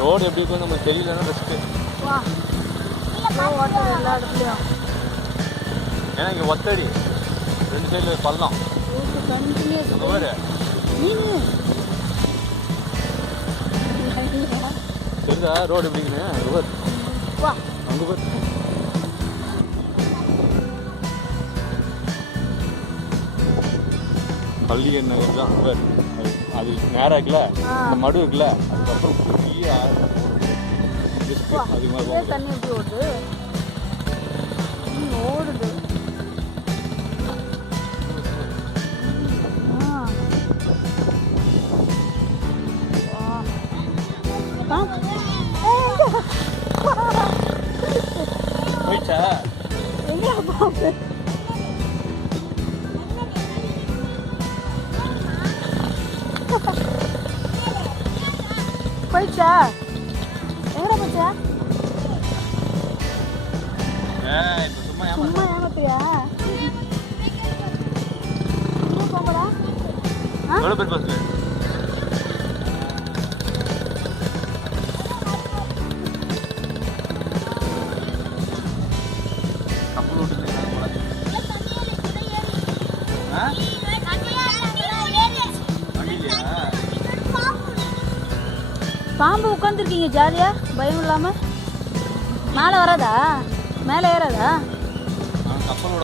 Road எப்படி இருக்கும் நமக்கு தெரியலன்னா பெஸ்ட்டு. எல்லா இடத்துலையும் ஏன்னா இங்கே ஒத்தடி 2 சைடில் பள்ளம். அங்கே பாரு தெரியுதா ரோடு எப்படிங்கன்னு. அங்கே பாரு அங்கே பாரு. பள்ளிகன் நகர் தான் பாரு. அது நேராக இருக்குல்ல, அந்த மடு இருக்குல்ல, அதுக்கப்புறம் பெரிய அது மாதிரி தண்ணி எப்படி ஓடுது ஓடுது. போயிடுச்சா போயிடுச்சா எங்கடா போச்சா? இப்போ சும்மா சும்மா ஏமாத்தியா? போங்கடா. எவ்வளோ பேர் பஸ்ஸில்? கப்பல் விட்டு பாம்பு உட்காந்துருக்கீங்க ஜாலியா பயம் இல்லாம. மேலே வராதா? மேலே ஏறாதா? கப்பலோட